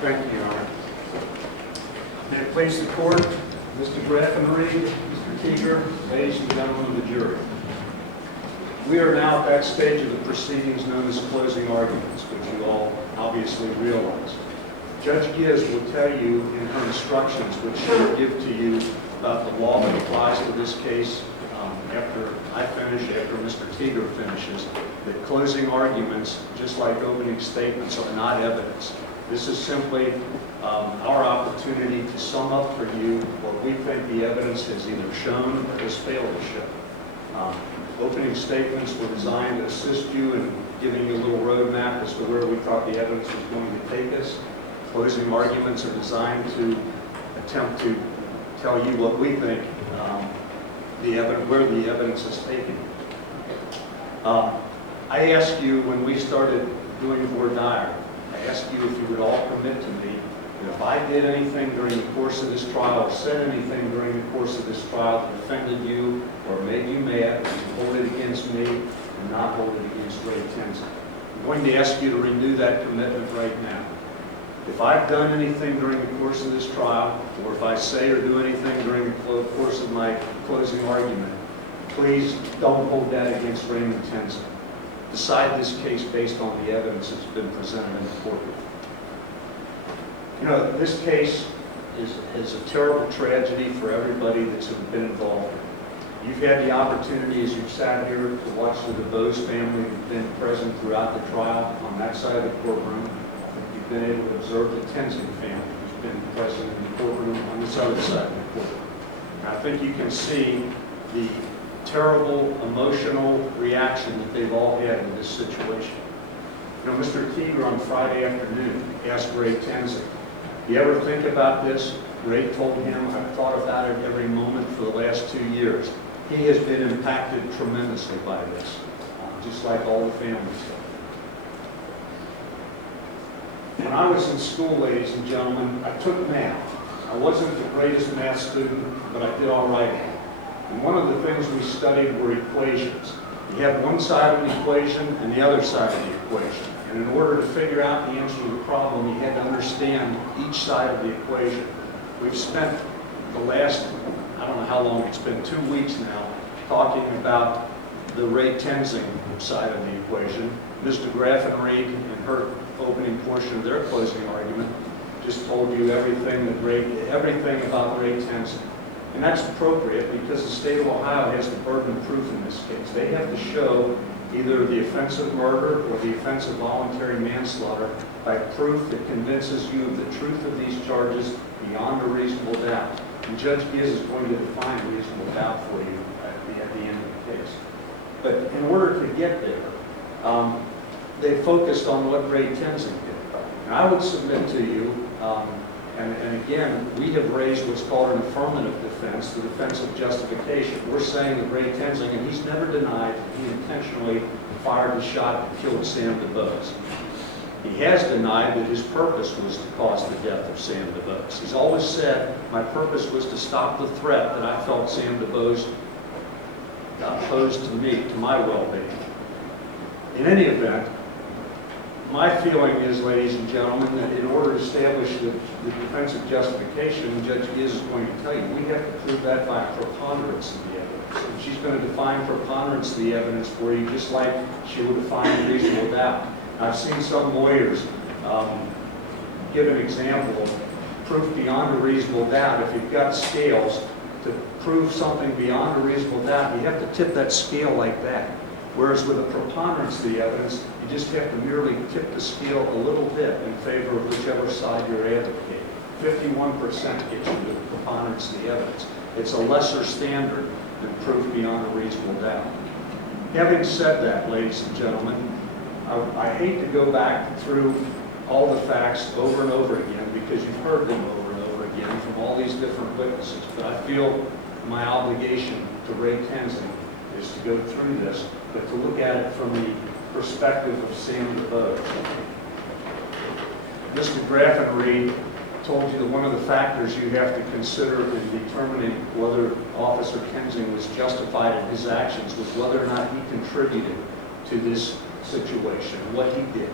Thank you, Your Honor. May it please the court, Mr. Graffenried, Mr. Teeger, ladies and gentlemen of the jury. We are now at that stage of the proceedings known as closing arguments, which you all obviously realize. Judge Giz will tell you in her instructions, which she will give to you about the law that applies to this case after I finish, after Mr. Teeger finishes, that closing arguments, just like opening statements, are not evidence. This is simply our opportunity to sum up for you what we think the evidence has either shown or has failed to show. Opening statements were designed to assist you in giving you a little roadmap as to where we thought the evidence was going to take us. Closing arguments are designed to attempt to tell you what we think where the evidence is taken. I asked you when we started doing voir dire, I asked you if you would all commit to me that if I did anything during the course of this trial or said anything during the course of this trial that offended you or made you mad, you hold it against me and not hold it against Ray Tenzing. I'm going to ask you to renew that commitment right now. If I've done anything during the course of this trial, or if I say or do anything during the course of my closing argument, please don't hold that against Raymond Tenzing. Decide this case based on the evidence that's been presented in the court. You know, this case is a terrible tragedy for everybody that's been involved. You've had the opportunity, as you've sat here, to watch the DuBose family who've been present throughout the trial on that side of the courtroom. You've been able to observe the Tenzing family who's been present in the courtroom on this other side of the courtroom. And I think you can see the terrible emotional reaction that they've all had in this situation. You know, Mr. Teeger on Friday afternoon asked Ray Tenzing, "Do you ever think about this?" Ray told him, "I've thought about it every moment for the last 2 years." He has been impacted tremendously by this, just like all the families have. When I was in school, ladies and gentlemen, I took math. I wasn't the greatest math student, but I did all right. And one of the things we studied were equations. You have one side of the equation and the other side of the equation. And in order to figure out the answer to the problem, you had to understand each side of the equation. We've spent the last, I don't know how long, it's been 2 weeks now, talking about the Ray Tenzing side of the equation. Mr. Graffenried, in her opening portion of their closing argument, just told you everything about Ray Tenzing. And that's appropriate because the state of Ohio has the burden of proof in this case. They have to show either the offense of murder or the offense of voluntary manslaughter by proof that convinces you of the truth of these charges beyond a reasonable doubt. And Judge Giz is going to define reasonable doubt for you at the end of the case. But in order to get there, they focused on what Ray Tenzing did. And I would submit to you, and again, we have raised what's called an affirmative defense, the defense of justification. We're saying that Ray Tenzing, and he's never denied that he intentionally fired the shot that killed Sam DuBose. He has denied that his purpose was to cause the death of Sam DuBose. He's always said, my purpose was to stop the threat that I felt Sam DuBose posed to me, to my well-being. In any event, my feeling is, ladies and gentlemen, that in order to establish the defense of justification, Judge Giz is going to tell you, we have to prove that by a preponderance of the evidence. And she's going to define preponderance of the evidence for you, just like she will define reasonable doubt. I've seen some lawyers give an example of proof beyond a reasonable doubt. If you've got scales, to prove something beyond a reasonable doubt, you have to tip that scale like that. Whereas with a preponderance of the evidence, you just have to merely tip the scale a little bit in favor of whichever side you're advocating. 51% gets you to the preponderance of the evidence. It's a lesser standard than proof beyond a reasonable doubt. Having said that, ladies and gentlemen, I hate to go back through all the facts over and over again because you've heard them over and over again from all these different witnesses, but I feel my obligation to Ray Tenzing is to go through this, but to look at it from the perspective of Sam DuBose. Mr. Graffenried told you that one of the factors you have to consider in determining whether Officer Tenzing was justified in his actions was whether or not he contributed to this situation, what he did.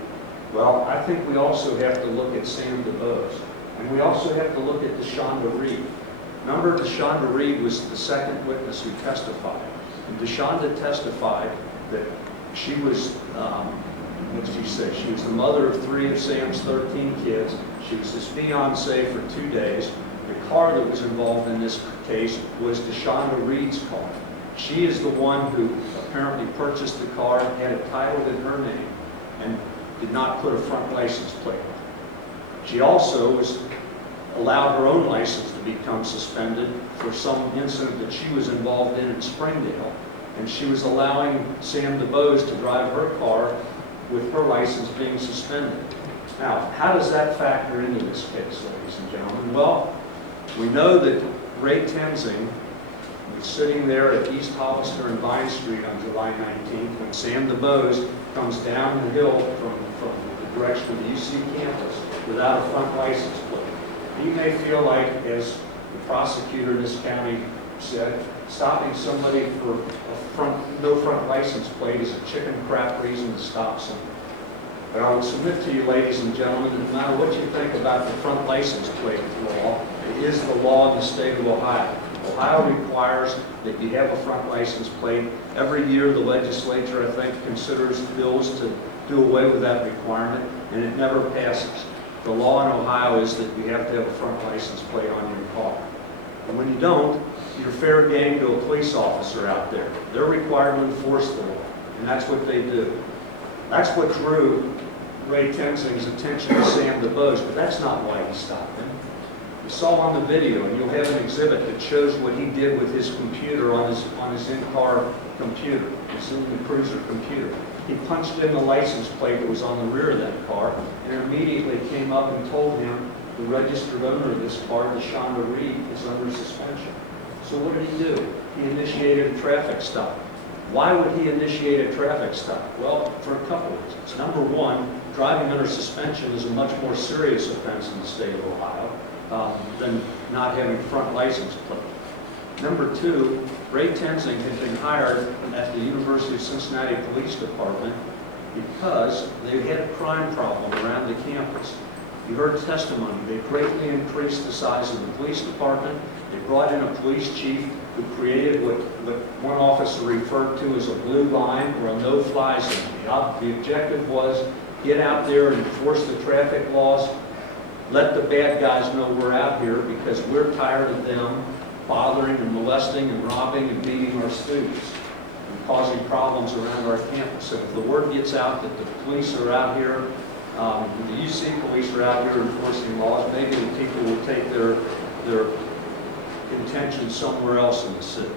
Well, I think we also have to look at Sam DuBose, and we also have to look at DeShonda Reed. Remember, DeShonda Reed was the second witness who testified. And DeShonda testified that she was, what did she say? She was the mother of 3 of Sam's 13 kids. She was his fiancée for 2 days. The car that was involved in this case was DeShonda Reed's car. She is the one who apparently purchased the car, had it titled in her name, and did not put a front license plate on it. She also allowed her own license to become suspended for some incident that she was involved in Springdale, and she was allowing Sam DuBose to drive her car with her license being suspended. Now, how does that factor into this case, ladies and gentlemen? Well, we know that Ray Tenzing was sitting there at East Hollister and Vine Street on July 19th when Sam DuBose comes down the hill from the direction of the UC campus without a front license plate. You may feel like, as the prosecutor in this county said, stopping somebody for no front license plate is a chicken crap reason to stop somebody. But I would submit to you, ladies and gentlemen, that no matter what you think about the front license plate law, it is the law in the state of Ohio. Ohio requires that you have a front license plate. Every year the legislature, I think, considers bills to do away with that requirement, and it never passes. The law in Ohio is that you have to have a front license plate on your car. And when you don't, you're fair game to a police officer out there. They're required to enforce the law, and that's what they do. That's what drew Ray Tenzing's attention to Sam DuBose, but that's not why he stopped him. You saw on the video, and you'll have an exhibit that shows what he did with his computer on his in-car computer, his in-cruiser computer. He punched in the license plate that was on the rear of that car, and immediately came up and told him the registered owner of this car, DeShonda Reed, is under suspension. So what did he do? He initiated a traffic stop. Why would he initiate a traffic stop? Well, for a couple of reasons. Number one, driving under suspension is a much more serious offense in the state of Ohio than not having front license plate. Number two, Ray Tenzing had been hired at the University of Cincinnati Police Department because they had a crime problem around the campus. You heard testimony. They greatly increased the size of the police department. They brought in a police chief who created what one officer referred to as a blue line or a no-fly zone. The objective was get out there and enforce the traffic laws, let the bad guys know we're out here because we're tired of them bothering and molesting and robbing and beating our students and causing problems around our campus. And if the word gets out that the police are out here, the UC police are out here enforcing laws, maybe the people will take their intentions somewhere else in the city.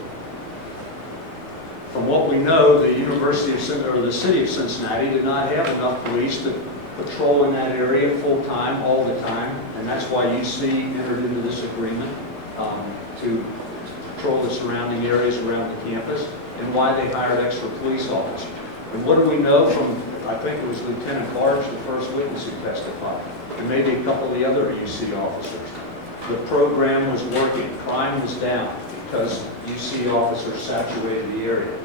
From what we know, the the city of Cincinnati did not have enough police to patrol in that area full-time, all the time, and that's why UC entered into this agreement to patrol the surrounding areas around the campus, and why they hired extra police officers. And what do we know from, I think it was Lieutenant Barge, the first witness who testified, and maybe a couple of the other UC officers? The program was working, crime was down, because UC officers saturated the area.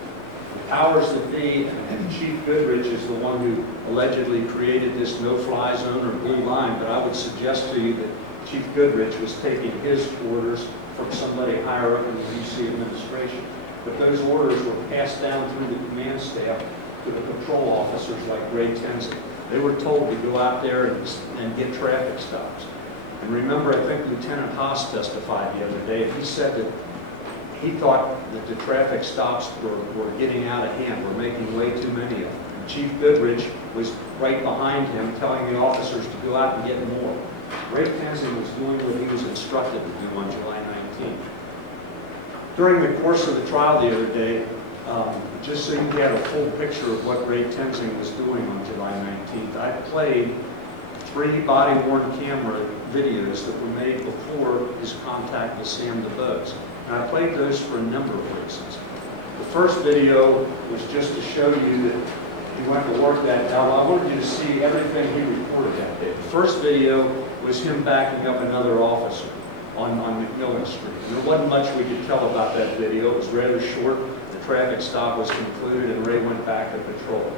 The powers that be, and Chief Goodrich is the one who allegedly created this no-fly zone or blue line, but I would suggest to you that Chief Goodrich was taking his orders from somebody higher up in the UC administration. But those orders were passed down through the command staff to the patrol officers like Ray Tenzing. They were told to go out there and get traffic stops. And remember, I think Lieutenant Haas testified the other day, and he said that he thought that the traffic stops were getting out of hand, were making way too many of them. And Chief Goodrich was right behind him telling the officers to go out and get more. Ray Tenzing was doing what he was instructed to do on July 19th. During the course of the trial the other day, just so you had a full picture of what Ray Tenzing was doing on July 19th, I played 3 body-worn camera videos that were made before his contact with Sam DuBose. And I played those for a number of reasons. The first video was just to show you that he went to work that day. I wanted you to see everything he reported that day. The first video was him backing up another officer on McMillan Street. And there wasn't much we could tell about that video. It was rather short. The traffic stop was concluded and Ray went back to patrol.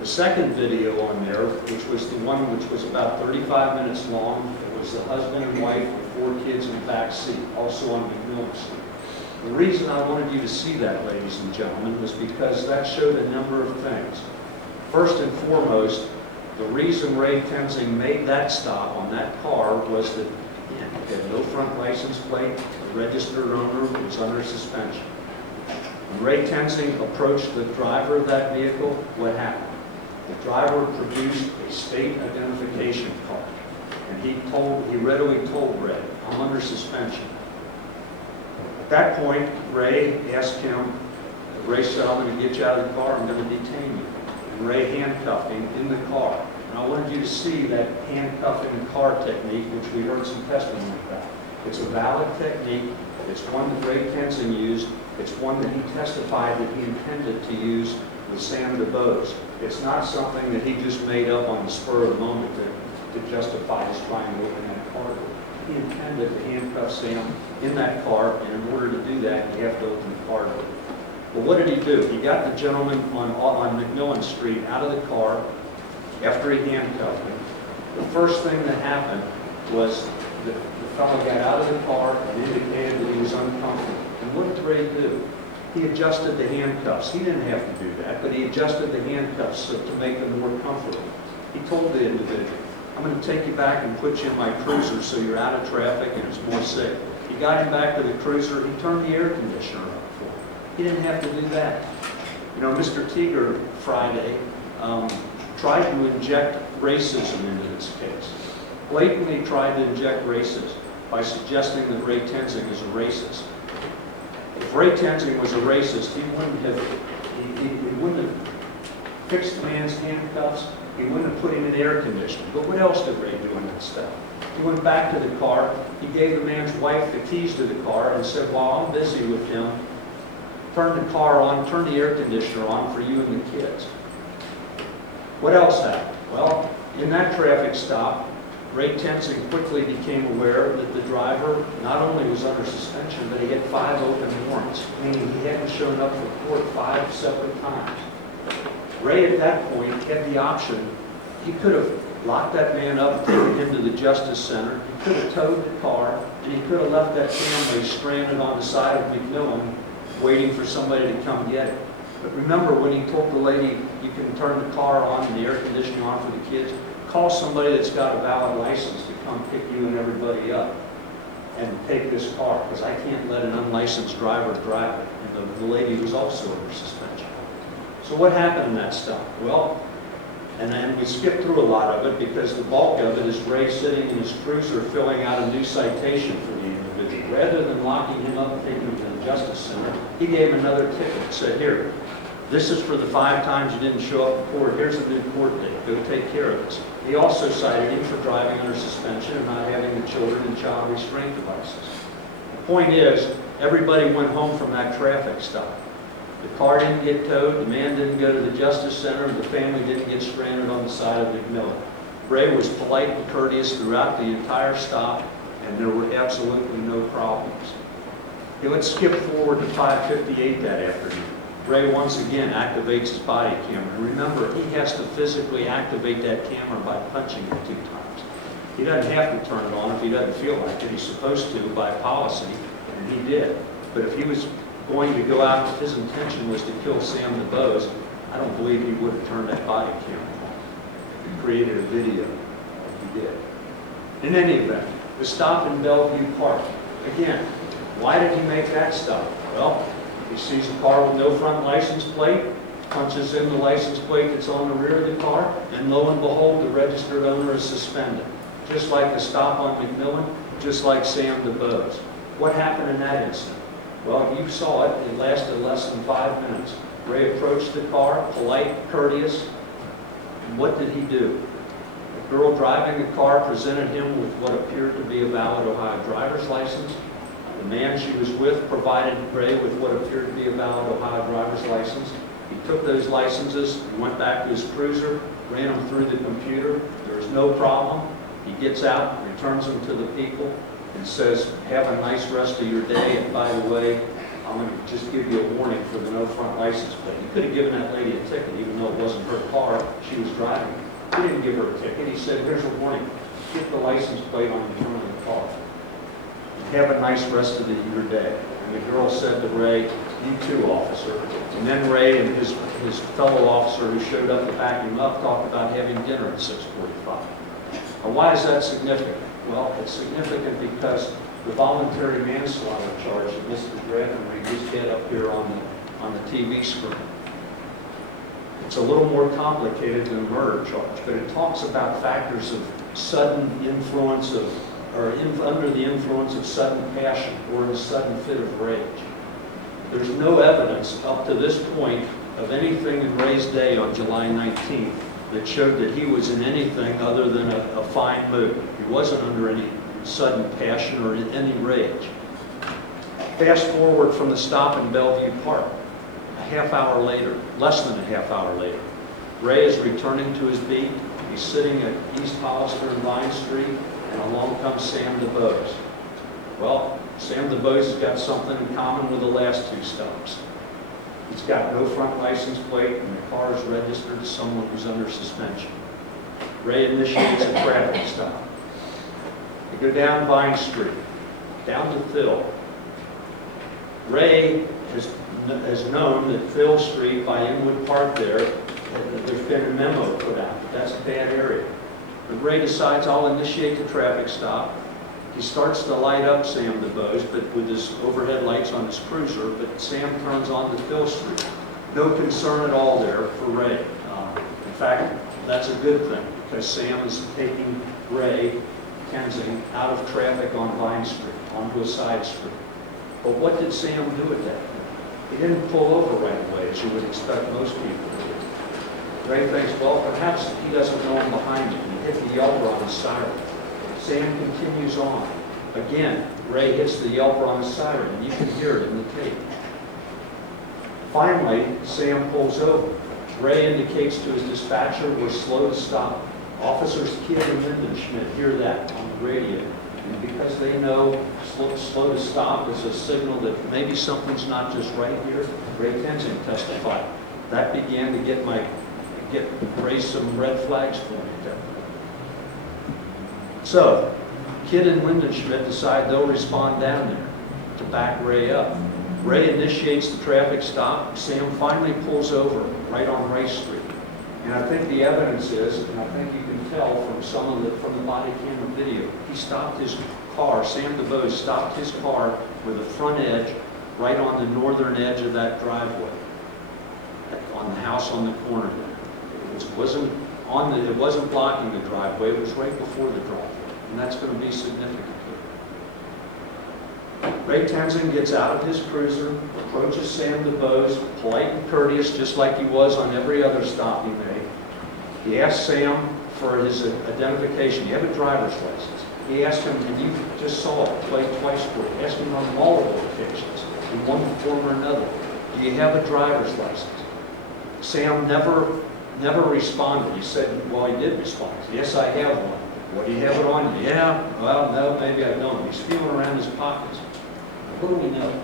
The second video on there, which was the one which was about 35 minutes long, it was the husband and wife with 4 kids in the back seat, also on McMillan Street. The reason I wanted you to see that, ladies and gentlemen, was because that showed a number of things. First and foremost, the reason Ray Tenzing made that stop on that car was that it had no front license plate, the registered owner was under suspension. When Ray Tenzing approached the driver of that vehicle, what happened? The driver produced a state identification card, and he readily told Ray, "I'm under suspension." At that point, Ray asked him, Ray said, "I'm going to get you out of the car, I'm going to detain you." And Ray handcuffed him in the car. And I wanted you to see that handcuffing car technique, which we heard some testimony about. It's a valid technique. It's one that Ray Tenzing used. It's one that he testified that he intended to use with Sam DuBose. It's not something that he just made up on the spur of the moment to justify his trying to open that car door. He intended to handcuff Sam in that car, and in order to do that, you have to open the car door. Well, what did he do? He got the gentleman on McMillan Street out of the car after he handcuffed him. The first thing that happened was the fellow got out of the car and indicated that he was uncomfortable. And what did Ray do? He adjusted the handcuffs. He didn't have to do that, but he adjusted the handcuffs to make them more comfortable. He told the individual, "I'm going to take you back and put you in my cruiser so you're out of traffic and it's more safe." He got him back to the cruiser. He turned the air conditioner up for him. He didn't have to do that. You know, Mr. Teeger Friday tried to inject racism into this case. Blatantly tried to inject racism by suggesting that Ray Tenzing is a racist. If Ray Tenzing was a racist, he wouldn't have fixed the man's handcuffs. He wouldn't have put him in air conditioning. But what else did Ray do in that stuff? He went back to the car. He gave the man's wife the keys to the car and said, "While I'm busy with him, turn the car on, turn the air conditioner on for you and the kids." What else happened? Well, in that traffic stop, Ray Tenzing quickly became aware that the driver not only was under suspension, but he had 5 open warrants, meaning he hadn't shown up for court 5 separate times. Ray at that point had the option. He could have locked that man up, taken him to the Justice Center, he could have towed the car, and he could have left that family stranded on the side of McMillan waiting for somebody to come get it. But remember when he told the lady, "You can turn the car on and the air conditioning on for the kids," call somebody that's got a valid license to come pick you and everybody up and take this car, because I can't let an unlicensed driver drive it. And the lady was also under suspension. So what happened in that stop? Well, and then we skipped through a lot of it because the bulk of it is Ray sitting in his cruiser filling out a new citation for the individual. Rather than locking him up and taking him to the Justice Center, he gave him another ticket. Said, "Here, this is for the 5 times you didn't show up in court. Here's a new court date. Go take care of this." He also cited him for driving under suspension and not having the children and child restraint devices. The point is, everybody went home from that traffic stop. The car didn't get towed, the man didn't go to the Justice Center, the family didn't get stranded on the side of McMillan. Ray was polite and courteous throughout the entire stop, and there were absolutely no problems. Okay, let's skip forward to 5:58 that afternoon. Ray once again activates his body camera. And remember, he has to physically activate that camera by punching it 2 times. He doesn't have to turn it on if he doesn't feel like it. He's supposed to by policy, and he did. But if he was going to go out, if his intention was to kill Sam DuBose, I don't believe he would have turned that body camera on. He created a video like he did. In any event, the stop in Bellevue Park. Again, why did he make that stop? Well, he sees a car with no front license plate, punches in the license plate that's on the rear of the car, and lo and behold, the registered owner is suspended. Just like the stop on McMillan, just like Sam DuBose. What happened in that incident? Well, you saw it. It lasted less than 5 minutes. Ray approached the car, polite, courteous, and what did he do? The girl driving the car presented him with what appeared to be a valid Ohio driver's license. The man she was with provided Ray with what appeared to be a valid Ohio driver's license. He took those licenses, he went back to his cruiser, ran them through the computer. There was no problem. He gets out, returns them to the people, and says, "Have a nice rest of your day, and by the way, I'm going to just give you a warning for the no front license plate. He could have given that lady a ticket, even though it wasn't her car, she was driving. He didn't give her a ticket. He said, here's a warning. Get the license plate on the front of the car. Have a nice rest of your day. And the girl said to Ray, you too, officer. And then Ray and his fellow officer who showed up to back him up talked about having dinner at 6:45. Now, why is that significant? Well, it's significant because the voluntary manslaughter charge that Mr. Grafton just had up here on the TV screen. It's a little more complicated than a murder charge, but it talks about factors of sudden influence of, or under the influence of sudden passion or a sudden fit of rage. There's no evidence up to this point of anything in Ray's day on July 19th that showed that he was in anything other than a fine mood. He wasn't under any sudden passion or any rage. Fast forward from the stop in Bellevue Park. A half hour later, less than a half hour later, Ray is returning to his beat. He's sitting at East Hollister and Vine Street, and along comes Sam DuBose. Well, Sam DuBose has got something in common with the last two stops. He's got no front license plate, and the car is registered to someone who's under suspension. Ray initiates a traffic stop. They go down Vine Street, down to Phil. Ray has known that Phil Street by Inwood Park there's been a memo put out. That's a bad area. But Ray decides, I'll initiate the traffic stop. He starts to light up Sam DuBose, but with his overhead lights on his cruiser, but Sam turns on to Phil Street. No concern at all there for Ray. In fact, that's a good thing, because Sam is taking Ray Tenzing out of traffic on Vine Street, onto a side street. But what did Sam do at that point? He didn't pull over right away, as you would expect most people to do. Ray thinks, well, perhaps he doesn't know I'm behind him. He hit the yelper on his siren. Sam continues on. Again, Ray hits the yelper on his siren, and you can hear it in the tape. Finally, Sam pulls over. Ray indicates to his dispatcher, we're slow to stop. Officers Kidd and Lindenschmidt hear that on the radio. And because they know slow to stop is a signal that maybe something's not just right here, Ray Tenzing testified. That began to raise some red flags for me. So, Kidd and Lindenschmidt decide they'll respond down there to back Ray up. Ray initiates the traffic stop. Sam finally pulls over right on Ray Street. And I think the evidence is, and I think you can tell from from the body camera video, he stopped his car, Sam DuBose stopped his car with the front edge right on the northern edge of that driveway, on the house on the corner there. It wasn't blocking the driveway, it was right before the driveway. And that's going to be significant here. Ray Tenzing gets out of his cruiser, approaches Sam DuBose, polite and courteous, just like he was on every other stop he made. He asks Sam for his identification. Do you have a driver's license? He asked him, and you just saw it played twice for you. He asked him on multiple occasions, in one form or another, do you have a driver's license? Sam never responded. He said, well, he did respond. Yes, I have one. What, do you have it on you? Yeah, well, no, maybe I don't. He's feeling around his pockets. What do we know?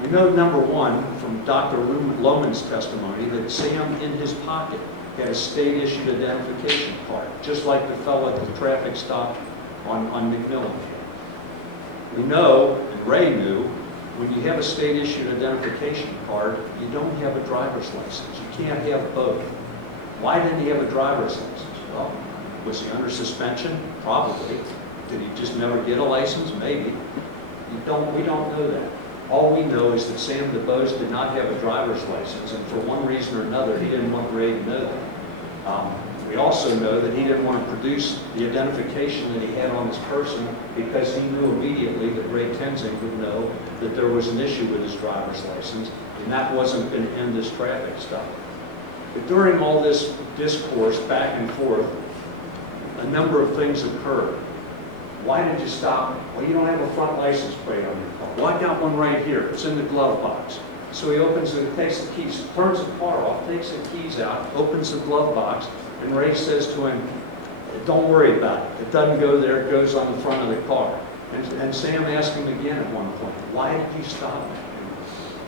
We know, number one, from Dr. Lohman's testimony, that Sam in his pocket had a state-issued identification card, just like the fellow at the traffic stop on McMillan. We know, and Ray knew, when you have a state-issued identification card, you don't have a driver's license. You can't have both. Why didn't he have a driver's license? Well, was he under suspension? Probably. Did he just never get a license? Maybe. We don't know that. All we know is that Sam DuBose did not have a driver's license, and for one reason or another, he didn't want Ray to know that. We also know that he didn't want to produce the identification that he had on his person because he knew immediately that Ray Tenzing would know that there was an issue with his driver's license, and that wasn't going to end this traffic stop. But during all this discourse back and forth, a number of things occurred. Why did you stop? Well, you don't have a front license plate on your car. Well, I got one right here. It's in the glove box. So he opens it, takes the keys, turns the car off, takes the keys out, opens the glove box, and Ray says to him, don't worry about it. It doesn't go there, it goes on the front of the car. And Sam asked him again at one point, why did you stop?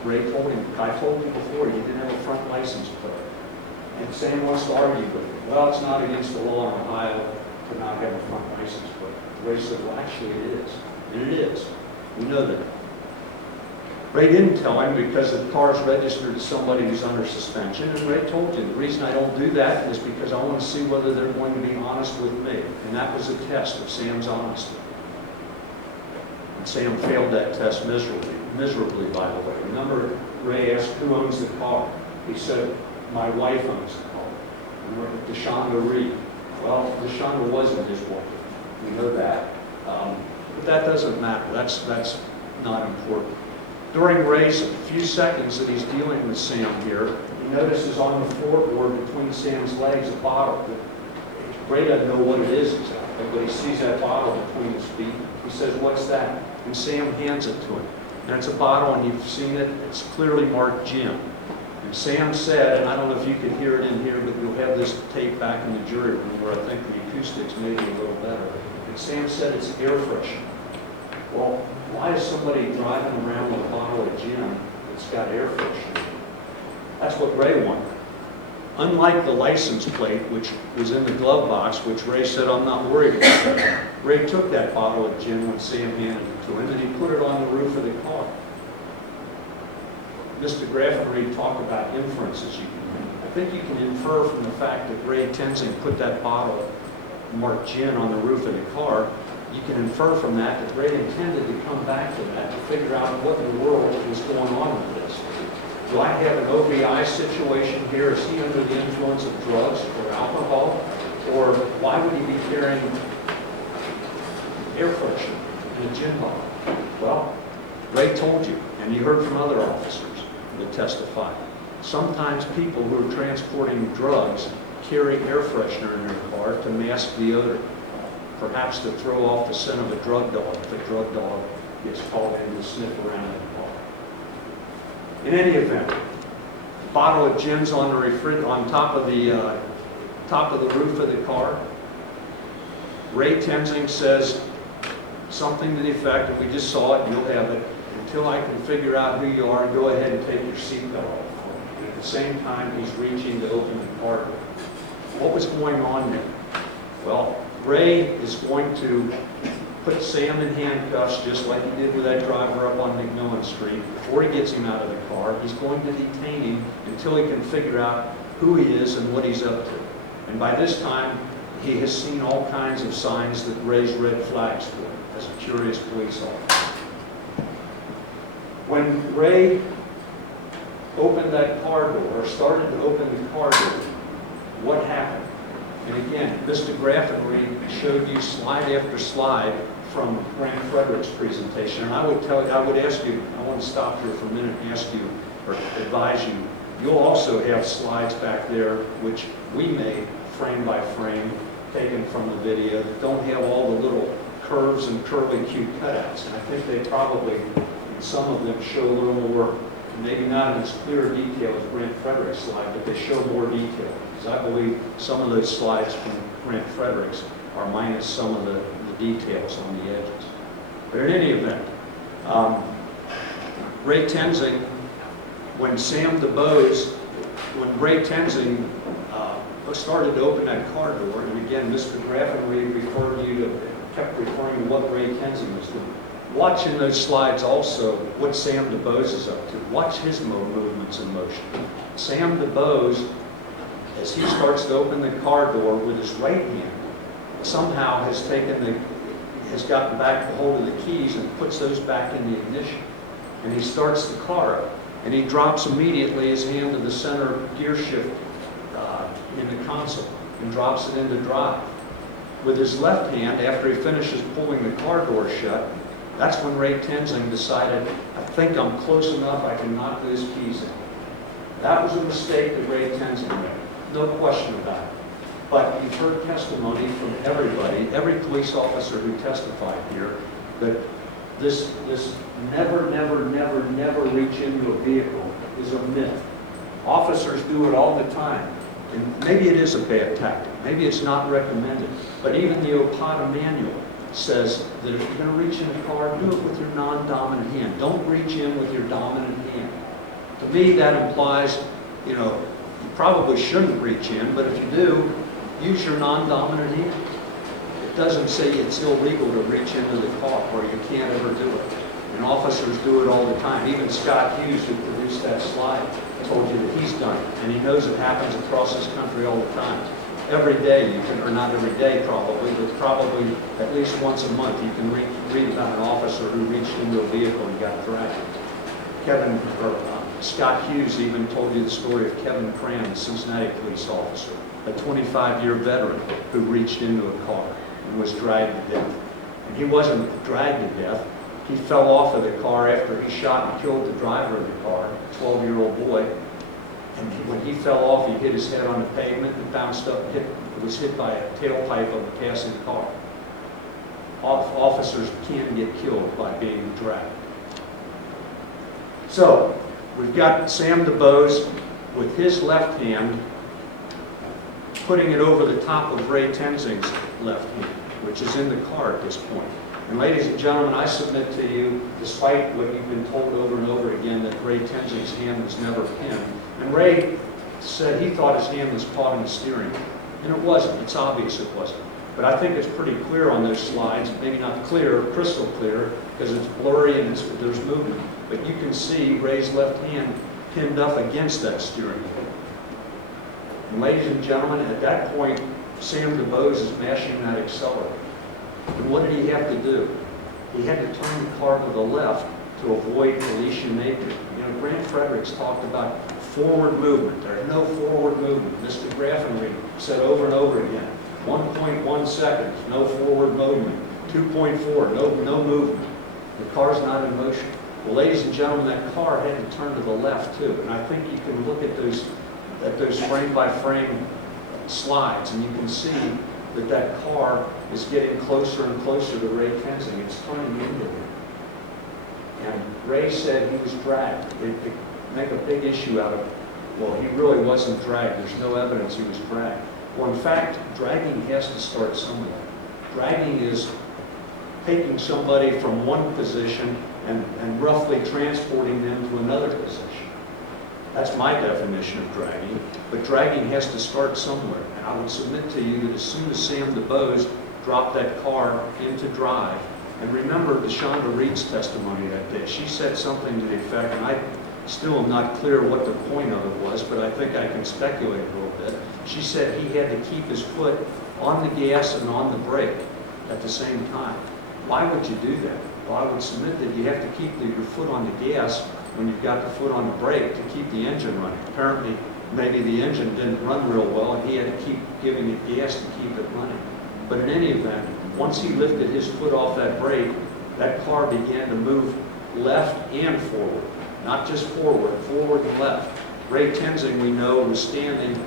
Ray told him, I told you before, you didn't have a front license plate. And Sam wants to argue with him. Well, it's not against the law in Ohio to not have a front license plate. Ray said, well, actually it is. And it is. We know that. Ray didn't tell him because the car's registered to somebody who's under suspension, and Ray told you, the reason I don't do that is because I want to see whether they're going to be honest with me. And that was a test of Sam's honesty. And Sam failed that test miserably, by the way. Remember, Ray asked, who owns the car? He said, my wife owns the car. Remember, DeShonda Reed. Well, DeShonda wasn't his wife. We know that. But that doesn't matter. That's not important. During Ray's few seconds that he's dealing with Sam here, he notices on the floorboard between Sam's legs a bottle. Ray doesn't know what it is exactly, but he sees that bottle between his feet. He says, what's that? And Sam hands it to him. And it's a bottle, and you've seen it, it's clearly marked gin. And Sam said, and I don't know if you could hear it in here, but you'll have this tape back in the jury room where I think the acoustics may be a little better. And Sam said it's air freshener. Well, why is somebody driving around with a bottle of gin that's got air freshener? That's what Ray wanted. Unlike the license plate, which was in the glove box, which Ray said, I'm not worried about that. Ray took that bottle of gin when Sam handed it to him, and he put it on the roof of the car. Mr. Graffenreid talked about inferences you can make. I think you can infer from the fact that Ray Tenzing put that bottle marked gin on the roof of the car. You can infer from that that Ray intended to come back to that to figure out what in the world was going on with this. Do I have an OBI situation here? Is he under the influence of drugs or alcohol? Or why would he be carrying air freshener in a gin bottle? Well, Ray told you, and you heard from other officers that testified. Sometimes people who are transporting drugs carry air freshener in their car to mask the odor. Perhaps to throw off the scent of a drug dog if a drug dog gets called in to sniff around in the car. In any event, a bottle of gin's on the on top of the roof of the car. Ray Tenzing says something to the effect, if we just saw it, you'll have it. Until I can figure out who you are, go ahead and take your seatbelt off. And at the same time, he's reaching to open the car door. What was going on there? Well, Ray is going to put Sam in handcuffs just like he did with that driver up on McMillan Street. Before he gets him out of the car, he's going to detain him until he can figure out who he is and what he's up to. And by this time, he has seen all kinds of signs that raise red flags for him as a curious police officer. When Ray opened that car door, or started to open the car door, what happened? And again, Mr. Graffenreid showed you slide after slide from Grant Frederick's presentation. And I would ask you, I want to stop here for a minute and ask you, or advise you, you'll also have slides back there which we made frame by frame, taken from the video, that don't have all the little curves and curly cute cutouts. And I think they probably, some of them show a little more, maybe not in as clear detail as Grant Frederick's slide, but they show more detail. Because I believe some of those slides from Grant Frederick's are minus some of the details on the edges. But in any event, Ray Tenzing, when Sam DuBose, when Ray Tenzing started to open that car door, and again, Mr. Graffenreid kept referring to what Ray Tenzing was doing. Watch in those slides also what Sam DuBose is up to. Watch his movements in motion. Sam DuBose, as he starts to open the car door with his right hand, somehow has gotten back a hold of the keys and puts those back in the ignition. And he starts the car up. And he drops immediately his hand to the center gear shift in the console and drops it into drive. With his left hand, after he finishes pulling the car door shut, that's when Ray Tenzing decided, I think I'm close enough, I can knock those keys in. That was a mistake that Ray Tenzing made, no question about it. But you've heard testimony from everybody, every police officer who testified here, that this never reach into a vehicle is a myth. Officers do it all the time. And maybe it is a bad tactic. Maybe it's not recommended. But even the OPATA manual says that if you're going to reach in a car, do it with your non-dominant hand. Don't reach in with your dominant hand. To me, that implies, you know, you probably shouldn't reach in, but if you do, use your non-dominant hand. It doesn't say it's illegal to reach into the car or you can't ever do it. And officers do it all the time. Even Scott Hughes, who produced that slide, told you that he's done it. And he knows it happens across this country all the time. Every day you can, or not every day probably, but probably at least once a month you can read about an officer who reached into a vehicle and got dragged. Scott Hughes even told you the story of Kevin Cram, the Cincinnati police officer, a 25-year veteran who reached into a car and was dragged to death. And he wasn't dragged to death. He fell off of the car after he shot and killed the driver of the car, a 12-year-old boy. And when he fell off, he hit his head on the pavement and bounced up, was hit by a tailpipe of a passing car. Officers can get killed by being dragged. So, we've got Sam DuBose with his left hand putting it over the top of Ray Tenzing's left hand, which is in the car at this point. And ladies and gentlemen, I submit to you, despite what you've been told over and over again, that Ray Tenzing's hand was never pinned. And Ray said he thought his hand was caught in the steering wheel. And it wasn't. It's obvious it wasn't. But I think it's pretty clear on those slides, maybe not clear, crystal clear, because it's blurry and there's movement. But you can see Ray's left hand pinned up against that steering wheel. And ladies and gentlemen, at that point, Sam DuBose is mashing that accelerator. And what did he have to do? He had to turn the car to the left to avoid Felicia Napier. You know, Grant Fredericks talked about forward movement. There's no forward movement. Mr. Graffenreid said over and over again, 1.1 seconds, no forward movement. 2.4, no movement. The car's not in motion. Well, ladies and gentlemen, that car had to turn to the left too. And I think you can look at those frame-by-frame slides, and you can see that car is getting closer and closer to Ray Tenzing. It's turning into him. And Ray said he was dragged. They make a big issue out of it. Well, he really wasn't dragged. There's no evidence he was dragged. Well, in fact, dragging has to start somewhere. Dragging is taking somebody from one position and roughly transporting them to another position. That's my definition of dragging. But dragging has to start somewhere. And I would submit to you that as soon as Sam DuBose dropped that car into drive, and remember DeShonda Reed's testimony that day. She said something to the effect, and I still am not clear what the point of it was, but I think I can speculate a little bit. She said he had to keep his foot on the gas and on the brake at the same time. Why would you do that? Well, I would submit that you have to keep your foot on the gas when you've got the foot on the brake to keep the engine running. Apparently, maybe the engine didn't run real well and he had to keep giving it gas to keep it running. But in any event, once he lifted his foot off that brake, that car began to move left and forward. Not just forward and left. Ray Tenzing, we know, was standing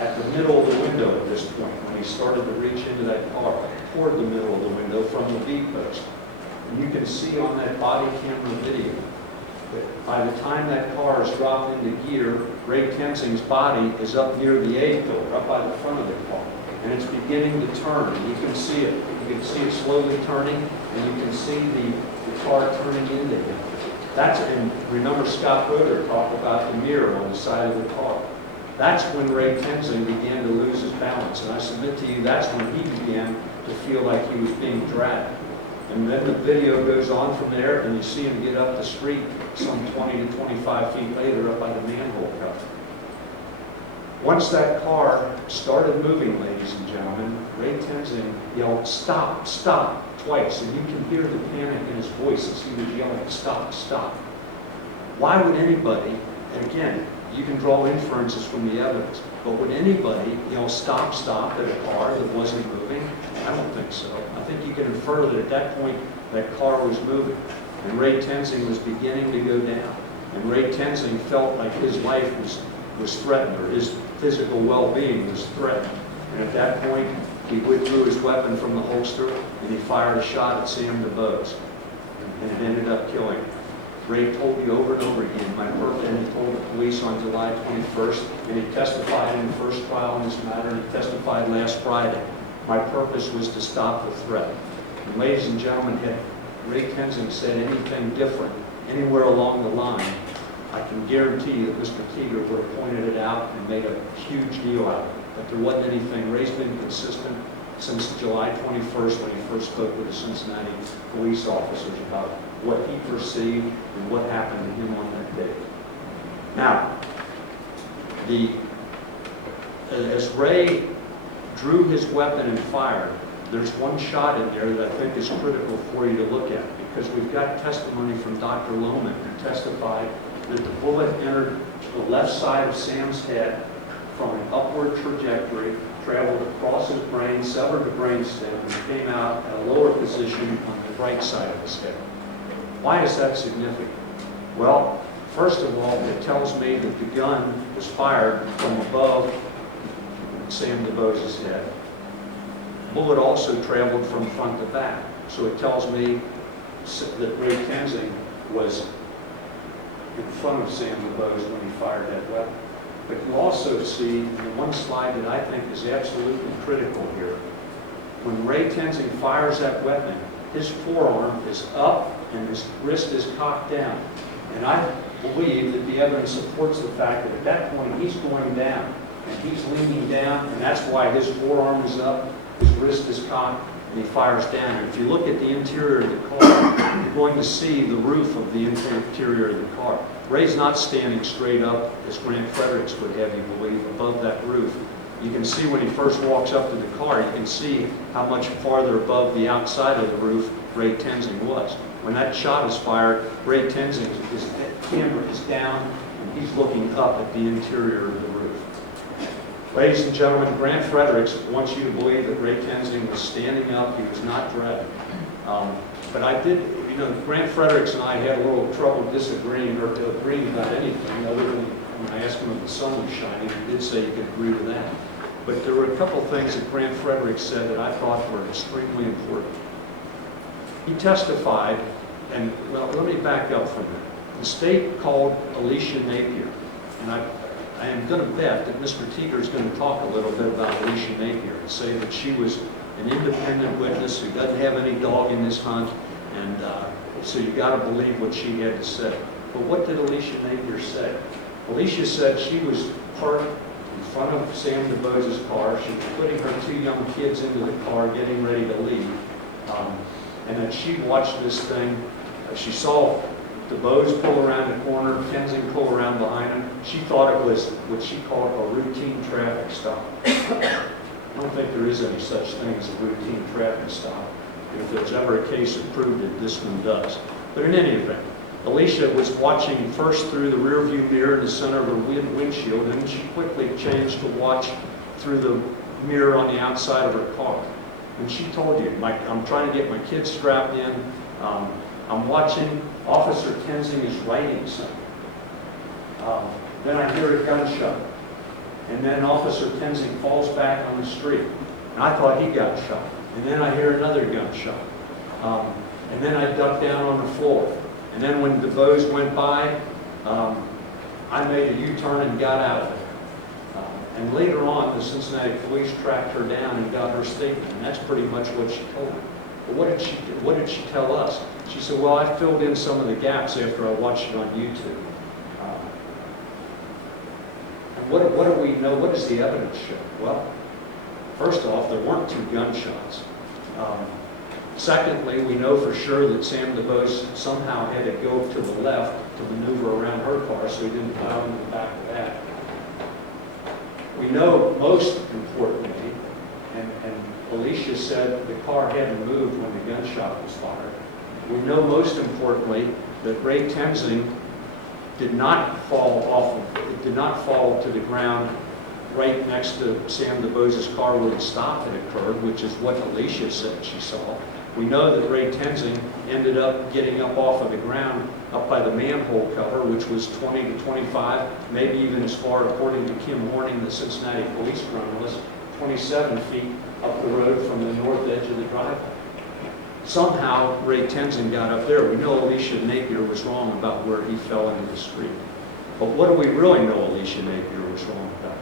at the middle of the window at this point when he started to reach into that car, toward the middle of the window from the V post. And you can see on that body camera video that by the time that car is dropped into gear, Ray Tenzing's body is up near the A pillar, up by the front of the car. And it's beginning to turn, and you can see it. You can see it slowly turning, and you can see the car turning into him. And remember Scott Roeder talked about the mirror on the side of the car. That's when Ray Tenzing began to lose his balance. And I submit to you, that's when he began to feel like he was being dragged. And then the video goes on from there, and you see him get up the street some 20 to 25 feet later up by the manhole cover. Once that car started moving, ladies and gentlemen, Ray Tenzing yelled, "Stop, stop," twice, and you can hear the panic in his voice as he was yelling, "Stop, stop." Why would anybody, and again, you can draw inferences from the evidence, but would anybody yell, "Stop, stop," at a car that wasn't moving? I don't think so. I think you can infer that at that point, that car was moving, and Ray Tenzing was beginning to go down. And Ray Tenzing felt like his life was threatened, or his physical well-being was threatened. And at that point, he withdrew his weapon from the holster, and he fired a shot at Sam DuBose, and it ended up killing him. Ray told me over and over again, my purpose, and he told the police on July 21st, and he testified in the first trial in this matter, and he testified last Friday. My purpose was to stop the threat. And ladies and gentlemen, had Ray Tenzing said anything different anywhere along the line, I can guarantee you that Mr. Teeter would have pointed it out and made a huge deal out of it. But there wasn't anything. Ray's been consistent since July 21st when he first spoke with the Cincinnati police officers about what he perceived and what happened to him on that day. Now, as Ray drew his weapon and fired, there's one shot in there that I think is critical for you to look at, because we've got testimony from Dr. Lohman, who testified that the bullet entered the left side of Sam's head from an upward trajectory, traveled across his brain, severed the brainstem, and came out at a lower position on the right side of his head. Why is that significant? Well, first of all, it tells me that the gun was fired from above Sam DuBose's head. The bullet also traveled from front to back, so it tells me that Ray Tenzing was in front of Sam DuBose when he fired that weapon. But you also see in the one slide that I think is absolutely critical here, when Ray Tenzing fires that weapon, his forearm is up and his wrist is cocked down. And I believe that the evidence supports the fact that at that point he's going down and he's leaning down, and that's why his forearm is up, his wrist is cocked, and he fires down. And if you look at the interior of the car, you're going to see the roof of the interior of the car. Ray's not standing straight up, as Grant Fredericks would have you believe, above that roof. You can see when he first walks up to the car, you can see how much farther above the outside of the roof Ray Tenzing was. When that shot is fired, Ray Tenzing's camera is down, and he's looking up at the interior of the roof. Ladies and gentlemen, Grant Fredericks wants you to believe that Ray Tenzing was standing up, he was not driving. But I did, Grant Fredericks and I had a little trouble disagreeing or agreeing about anything other than when I asked him if the sun was shining. He did say he could agree with that. But there were a couple of things that Grant Fredericks said that I thought were extremely important. He testified, and well, let me back up from that. The state called Alicia Napier, and I am going to bet that Mr. Teeter is going to talk a little bit about Alicia Napier and say that she was an independent witness who doesn't have any dog in this hunt, and so you got to believe what she had to say. But what did Alicia Napier say? Alicia said she was parked in front of Sam DuBose's car. She was putting her two young kids into the car, getting ready to leave, and that she watched this thing. She saw DuBose pull around the corner, Tenzing pull around behind him. She thought it was what she called a routine traffic stop. I don't think there is any such thing as a routine traffic stop. If there's ever a case that proved it, this one does. But in any event, Alicia was watching first through the rear view mirror in the center of her windshield, and then she quickly changed to watch through the mirror on the outside of her car. And she told you, I'm trying to get my kids strapped in. I'm watching. Officer Tenzing is writing something. Then I hear a gunshot. And then Officer Tenzing falls back on the street. And I thought he got shot. And then I hear another gunshot. And then I ducked down on the floor. And then when DuBose went by, I made a U-turn and got out of there. And later on, the Cincinnati police tracked her down and got her statement. And that's pretty much what she told me. But what did she tell us? She said, well, I filled in some of the gaps after I watched it on YouTube. And what do we know? What does the evidence show? Well, first off, there weren't two gunshots. Secondly, we know for sure that Sam DuBose somehow had to go to the left to maneuver around her car so he didn't plow into the back of that. We know most importantly, and Alicia said the car hadn't moved when the gunshot was fired. We know most importantly that Ray Tenzing did not fall to the ground right next to Sam DuBose's car where the stop had occurred, which is what Alicia said she saw. We know that Ray Tenzing ended up getting up off of the ground up by the manhole cover, which was 20 to 25, maybe even as far, according to Kim Horning, the Cincinnati police journalist, 27 feet up the road from the north edge of the driveway. Somehow, Ray Tenzing got up there. We know Alicia Napier was wrong about where he fell into the street. But what do we really know Alicia Napier was wrong about?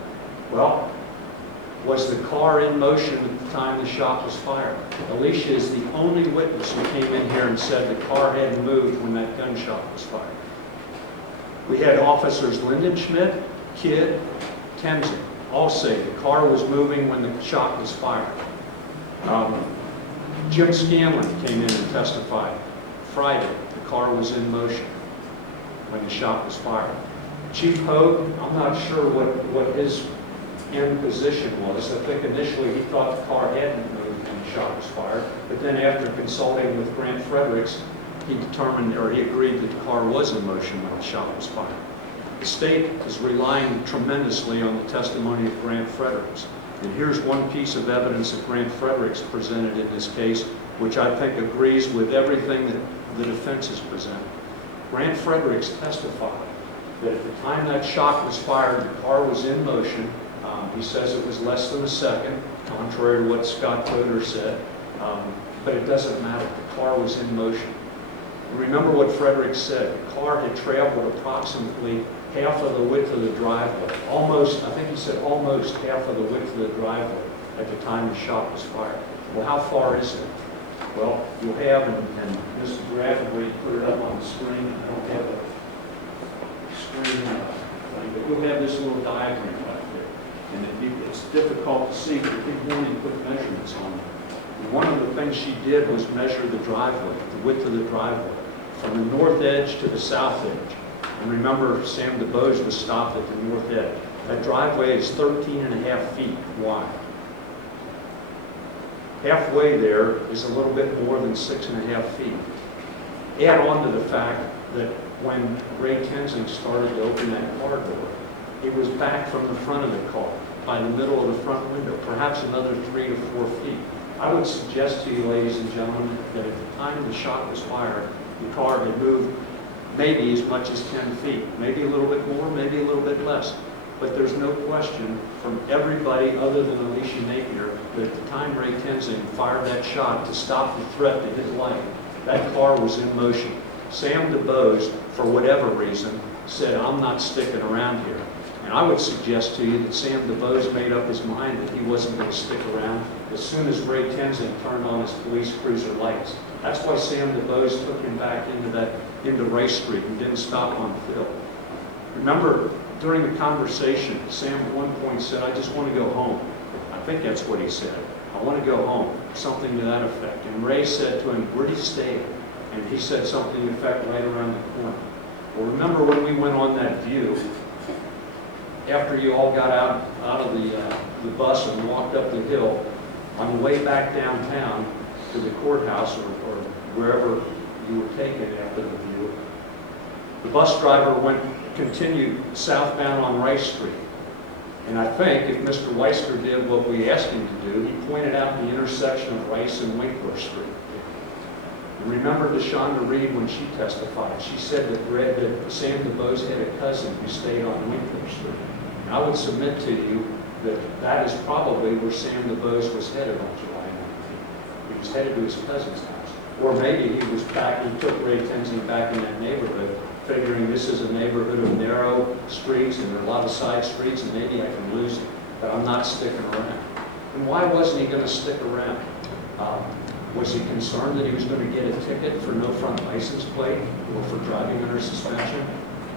Well, was the car in motion at the time the shot was fired? Alicia is the only witness who came in here and said the car hadn't moved when that gunshot was fired. We had officers Lindenschmidt, Kidd, Tenzing all say the car was moving when the shot was fired. Jim Scanlon came in and testified Friday the car was in motion when the shot was fired. Chief Hogue, I'm not sure what his end position was. I think initially he thought the car hadn't moved when the shot was fired, but then after consulting with Grant Fredericks, he determined, or he agreed that the car was in motion when the shot was fired. The state is relying tremendously on the testimony of Grant Fredericks. And here's one piece of evidence that Grant Fredericks presented in this case, which I think agrees with everything that the defense has presented. Grant Fredericks testified that at the time that shot was fired, the car was in motion. He says it was less than a second, contrary to what Scott Fodor said, but it doesn't matter. The car was in motion. Remember what Fredericks said. The car had traveled approximately half of the width of the driveway. Almost, I think he said almost half of the width of the driveway at the time the shot was fired. Well, how far is it? Well, you'll have, and Mr. Graffenreid put it up on the screen. I don't have a screen thing, but you'll have this little diagram right there. And it's difficult to see, but Big Morning put measurements on it. And one of the things she did was measure the driveway, the width of the driveway, from the north edge to the south edge. And remember, Sam DuBose was stopped at the north edge. That driveway is 13.5 feet wide. Halfway there is a little bit more than 6.5 feet. Add on to the fact that when Ray Tenzing started to open that car door, it was back from the front of the car, by the middle of the front window, perhaps another 3 to 4 feet. I would suggest to you, ladies and gentlemen, that at the time the shot was fired, the car had moved maybe as much as 10 feet, maybe a little bit more, maybe a little bit less. But there's no question from everybody other than Alicia Napier that at the time Ray Tenzing fired that shot to stop the threat to his life, that car was in motion. Sam DuBose, for whatever reason, said, I'm not sticking around here. And I would suggest to you that Sam DuBose made up his mind that he wasn't going to stick around as soon as Ray Tenzing turned on his police cruiser lights. That's why Sam DuBose took him back into Race Street and didn't stop on Phil. Remember, during the conversation, Sam at one point said, I just want to go home. I think that's what he said. I want to go home, something to that effect. And Ray said to him, where do you stay? And he said something to the effect, right around the corner. Well, remember when we went on that view, after you all got out of the bus and walked up the hill, on the way back downtown to the courthouse or wherever you were taken after the view, the bus driver continued southbound on Rice Street. And I think if Mr. Weisker did what we asked him to do, he pointed out the intersection of Rice and Winkler Street. And remember DeShonda Reed when she testified, she said that Sam DuBose had a cousin who stayed on Winkler Street. And I would submit to you that that is probably where Sam DuBose was headed on July 19th. He was headed to his cousin's house. Or maybe he took Ray Tenzing back in that neighborhood, figuring this is a neighborhood of narrow streets and there are a lot of side streets and maybe I can lose him, but I'm not sticking around. And why wasn't he going to stick around? Was he concerned that he was going to get a ticket for no front license plate or for driving under suspension?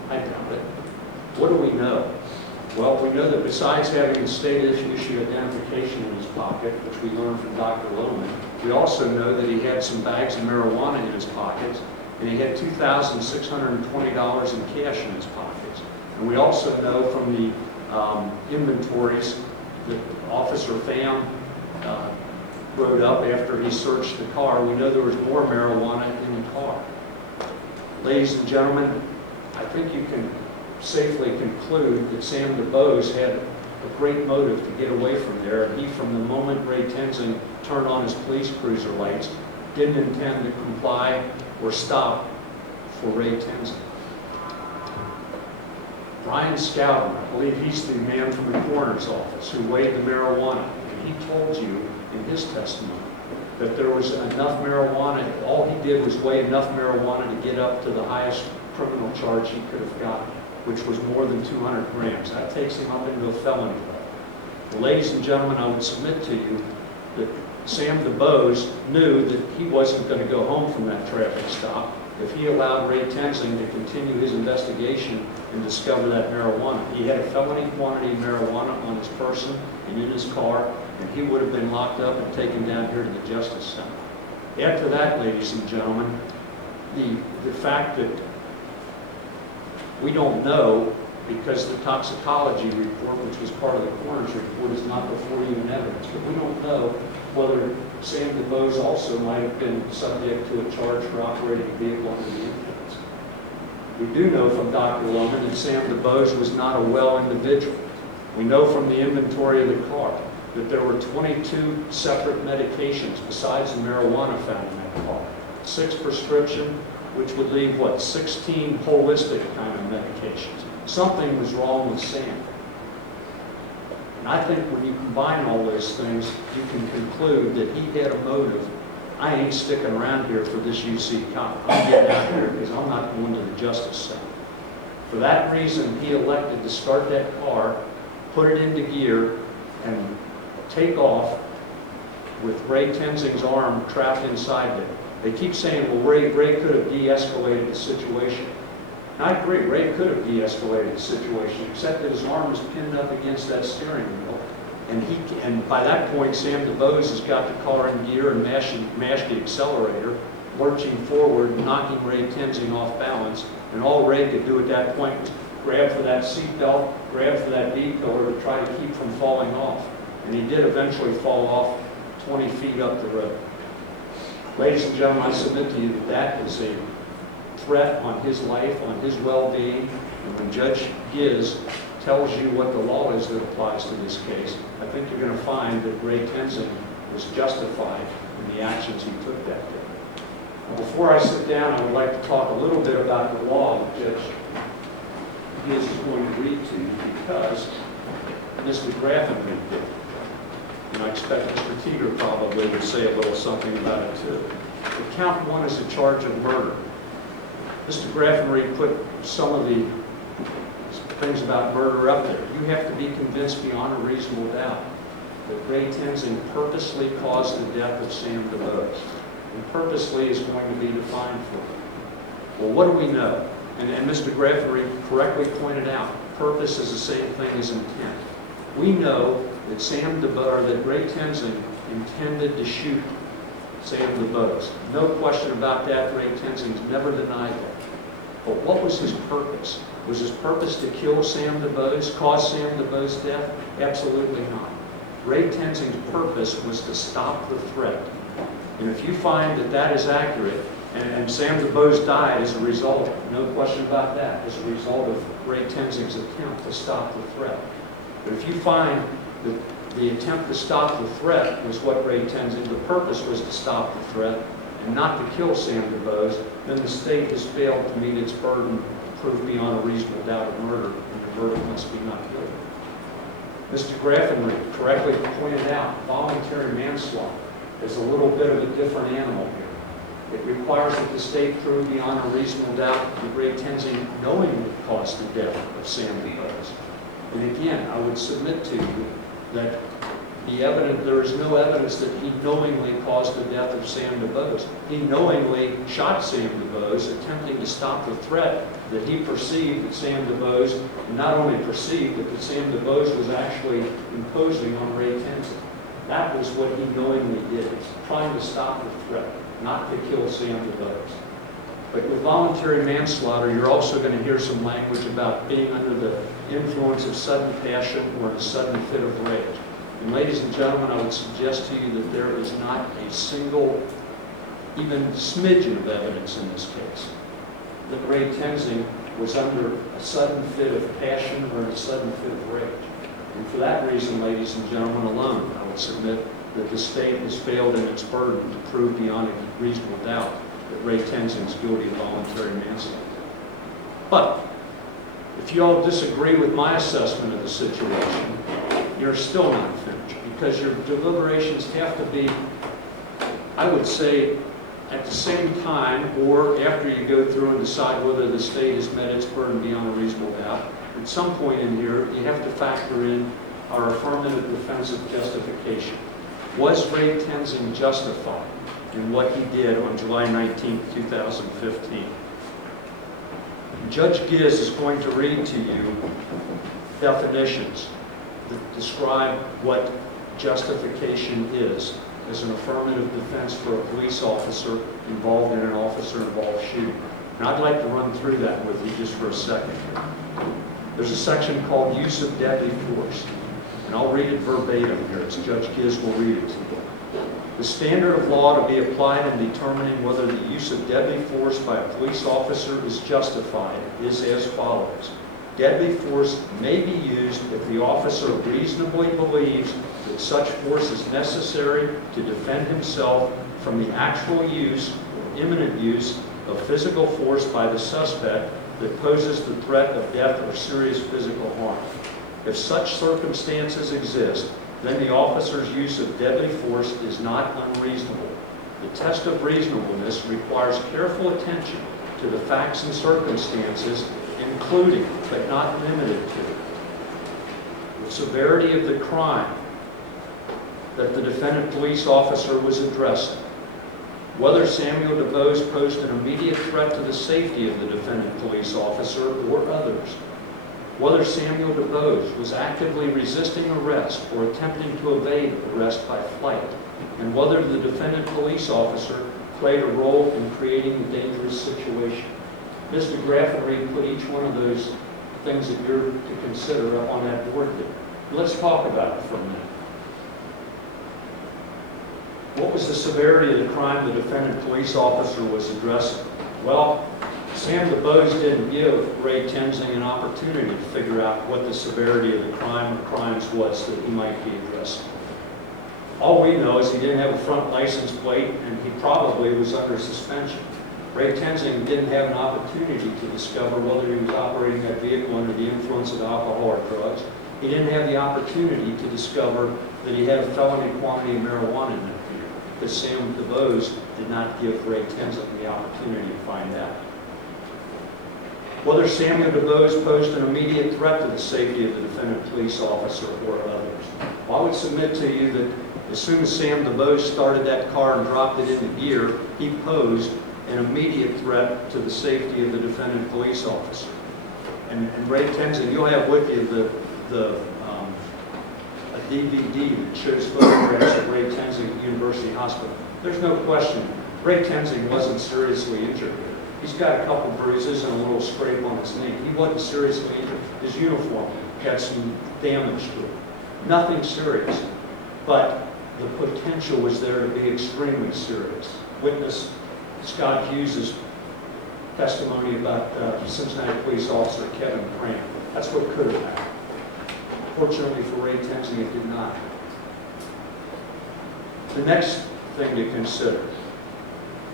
I doubt it. What do we know? Well, we know that besides having a state-issued identification in his pocket, which we learned from Dr. Lohman, we also know that he had some bags of marijuana in his pockets, and he had $2,620 in cash in his pockets. And we also know from the inventories that Officer Pham wrote up after he searched the car, we know there was more marijuana in the car. Ladies and gentlemen, I think you can safely conclude that Sam DuBose had a great motive to get away from there. He, from the moment Ray Tenzing turned on his police cruiser lights, didn't intend to comply or stop for Ray Tenzing. Brian Scowden, I believe he's the man from the coroner's office who weighed the marijuana, and he told you in his testimony that there was enough marijuana, all he did was weigh enough marijuana to get up to the highest criminal charge he could have gotten, which was more than 200 grams. That takes him up into a felony level. Well, ladies and gentlemen, I would submit to you that Sam DuBose knew that he wasn't going to go home from that traffic stop, if he allowed Ray Tenzing to continue his investigation and discover that marijuana. He had a felony quantity of marijuana on his person and in his car, and he would have been locked up and taken down here to the Justice Center. After that, ladies and gentlemen, the fact that we don't know, because the toxicology report, which was part of the coroner's report, is not before you in evidence, but we don't know whether Sam DuBose also might have been subject to a charge for operating a vehicle under the influence. We do know from Dr. Lohman that Sam DuBose was not a well individual. We know from the inventory of the car that there were 22 separate medications besides the marijuana found in that car. 6 prescription, which would leave, 16 holistic kind of medications. Something was wrong with Sam. And I think when you combine all those things, you can conclude that he had a motive. I ain't sticking around here for this UC cop. I'm getting out here because I'm not going to the Justice Center. For that reason, he elected to start that car, put it into gear, and take off with Ray Tenzing's arm trapped inside there. They keep saying, well, Ray could have de-escalated the situation. And I agree, Ray could have de-escalated the situation, except that his arm was pinned up against that steering wheel. And by that point, Sam DuBose has got the car in gear and mashed the accelerator, lurching forward, knocking Ray Tenzing off balance. And all Ray could do at that point was grab for that seat belt, grab for that B-pillar to try to keep from falling off. And he did eventually fall off 20 feet up the road. Ladies and gentlemen, I submit to you that that is a threat on his life, on his well-being. And when Judge Giz tells you what the law is that applies to this case, I think you're going to find that Ray Tenzing was justified in the actions he took that day. Now, before I sit down, I would like to talk a little bit about the law that Judge Giz is going to read to you, because Mr. Graffin read it. And I expect Mr. Teeter probably would say a little something about it too. But count 1 is a charge of murder. Mr. Graffenreid put some of the things about murder up there. You have to be convinced beyond a reasonable doubt that Ray Tenzing purposely caused the death of Sam DuBose. And purposely is going to be defined for him. Well, what do we know? And Mr. Graffenreid correctly pointed out, purpose is the same thing as intent. We know that that Ray Tenzing intended to shoot Sam DuBose. No question about that. Ray Tenzing's never denied that. But what was his purpose? Was his purpose to kill Sam DuBose, cause Sam DuBose's death? Absolutely not. Ray Tenzing's purpose was to stop the threat. And if you find that that is accurate, and Sam DuBose died as a result, no question about that, as a result of Ray Tenzing's attempt to stop the threat. But if you find that the attempt to stop the threat was what Ray Tenzing, the purpose was to stop the threat and not to kill Sam DuBose, then the state has failed to meet its burden of proof beyond a reasonable doubt of murder, and the verdict must be not guilty. Mr. Graffenreid correctly pointed out voluntary manslaughter is a little bit of a different animal here. It requires that the state prove beyond a reasonable doubt that Ray Tenzing knowingly caused the death of Sam DuBose. And again, I would submit to you that there is no evidence that he knowingly caused the death of Sam DuBose. He knowingly shot Sam DuBose, attempting to stop the threat that he perceived that Sam DuBose, and not only perceived, but that Sam DuBose was actually imposing on Ray Tenzing. That was what he knowingly did, trying to stop the threat, not to kill Sam DuBose. But with voluntary manslaughter, you're also going to hear some language about being under the influence of sudden passion or a sudden fit of rage. And ladies and gentlemen, I would suggest to you that there is not a single, even smidgen of evidence in this case that Ray Tenzing was under a sudden fit of passion or a sudden fit of rage. And for that reason, ladies and gentlemen, alone, I would submit that the state has failed in its burden to prove beyond a reasonable doubt that Ray Tenzing is guilty of voluntary manslaughter. But if you all disagree with my assessment of the situation, you're still not finished, because your deliberations have to be, I would say, at the same time or after you go through and decide whether the state has met its burden beyond a reasonable doubt. At some point in here, you have to factor in our affirmative defensive justification. Was Ray Tenzing justified in what he did on July 19, 2015. Judge Giz is going to read to you definitions that describe what justification is as an affirmative defense for a police officer involved in an officer-involved shooting. And I'd like to run through that with you just for a second. There's a section called use of deadly force, and I'll read it verbatim here, as Judge Giz will read it to you. The standard of law to be applied in determining whether the use of deadly force by a police officer is justified is as follows. Deadly force may be used if the officer reasonably believes that such force is necessary to defend himself from the actual use or imminent use of physical force by the suspect that poses the threat of death or serious physical harm. If such circumstances exist, then the officer's use of deadly force is not unreasonable. The test of reasonableness requires careful attention to the facts and circumstances, including, but not limited to, the severity of the crime that the defendant police officer was addressing, whether Samuel DuBose posed an immediate threat to the safety of the defendant police officer or others, whether Samuel DuBose was actively resisting arrest or attempting to evade arrest by flight, and whether the defendant police officer played a role in creating a dangerous situation. Mr. Graffenreid put each one of those things that you're to consider up on that board there. Let's talk about it for a minute. What was the severity of the crime the defendant police officer was addressing? Well, Sam DuBose didn't give Ray Tenzing an opportunity to figure out what the severity of the crime or crimes was that he might be addressing. All we know is he didn't have a front license plate and he probably was under suspension. Ray Tenzing didn't have an opportunity to discover whether he was operating that vehicle under the influence of alcohol or drugs. He didn't have the opportunity to discover that he had a felony quantity of marijuana in that vehicle, because Sam DuBose did not give Ray Tenzing the opportunity to find out. Whether Samuel DuBose posed an immediate threat to the safety of the defendant police officer or others. Well, I would submit to you that as soon as Sam DuBose started that car and dropped it into gear, he posed an immediate threat to the safety of the defendant police officer. And Ray Tenzing, you'll have with you a DVD that shows photographs of Ray Tenzing at University Hospital. There's no question, Ray Tenzing wasn't seriously injured here. He's got a couple bruises and a little scrape on his knee. He wasn't seriously injured. His uniform had some damage to it. Nothing serious, but the potential was there to be extremely serious. Witness Scott Hughes' testimony about Cincinnati police officer Kevin Cram. That's what could have happened. Fortunately for Ray Tenzing, it did not. The next thing to consider,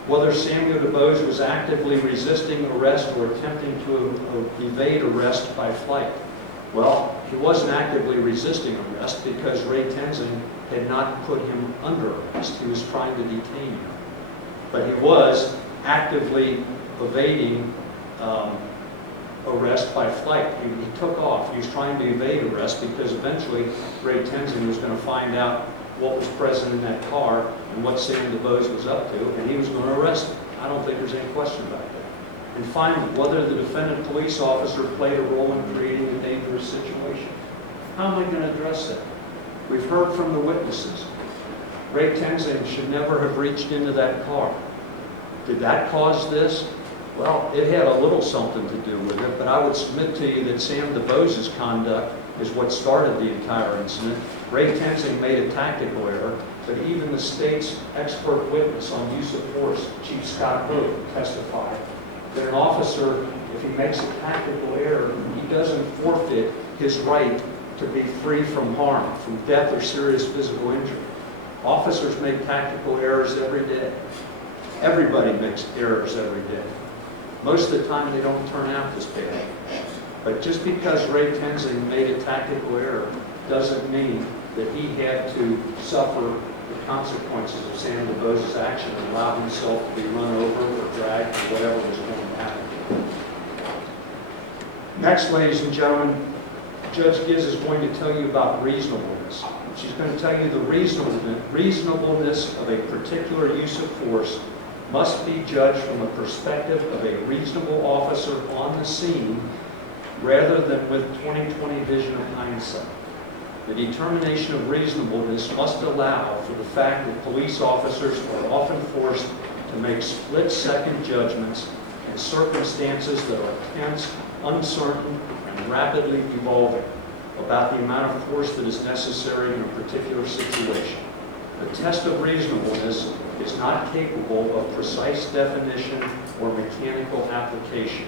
whether Samuel DuBose was actively resisting arrest or attempting to evade arrest by flight. Well, he wasn't actively resisting arrest because Ray Tenzing had not put him under arrest. He was trying to detain him. But he was actively evading arrest by flight. He took off. He was trying to evade arrest because eventually Ray Tenzing was going to find out what was present in that car and what Sam DuBose was up to, and he was going to arrest him. I don't think there's any question about that. And finally, whether the defendant police officer played a role in creating a dangerous situation. How am I going to address that? We've heard from the witnesses. Ray Tenzing should never have reached into that car. Did that cause this? Well, it had a little something to do with it, but I would submit to you that Sam DuBose's conduct is what started the entire incident. Ray Tenzing made a tactical error, but even the state's expert witness on use of force, Chief Scott Hood, testified that an officer, if he makes a tactical error, he doesn't forfeit his right to be free from harm, from death or serious physical injury. Officers make tactical errors every day. Everybody makes errors every day. Most of the time they don't turn out this bad. But just because Ray Tenzing made a tactical error doesn't mean that he had to suffer the consequences of Sam DuBose's action and allow himself to be run over or dragged or whatever was going to happen. Next, ladies and gentlemen, Judge Giz is going to tell you about reasonableness. She's going to tell you the reasonableness of a particular use of force must be judged from the perspective of a reasonable officer on the scene rather than with 20/20 vision of hindsight. The determination of reasonableness must allow for the fact that police officers are often forced to make split-second judgments in circumstances that are tense, uncertain, and rapidly evolving about the amount of force that is necessary in a particular situation. The test of reasonableness is not capable of precise definition or mechanical application.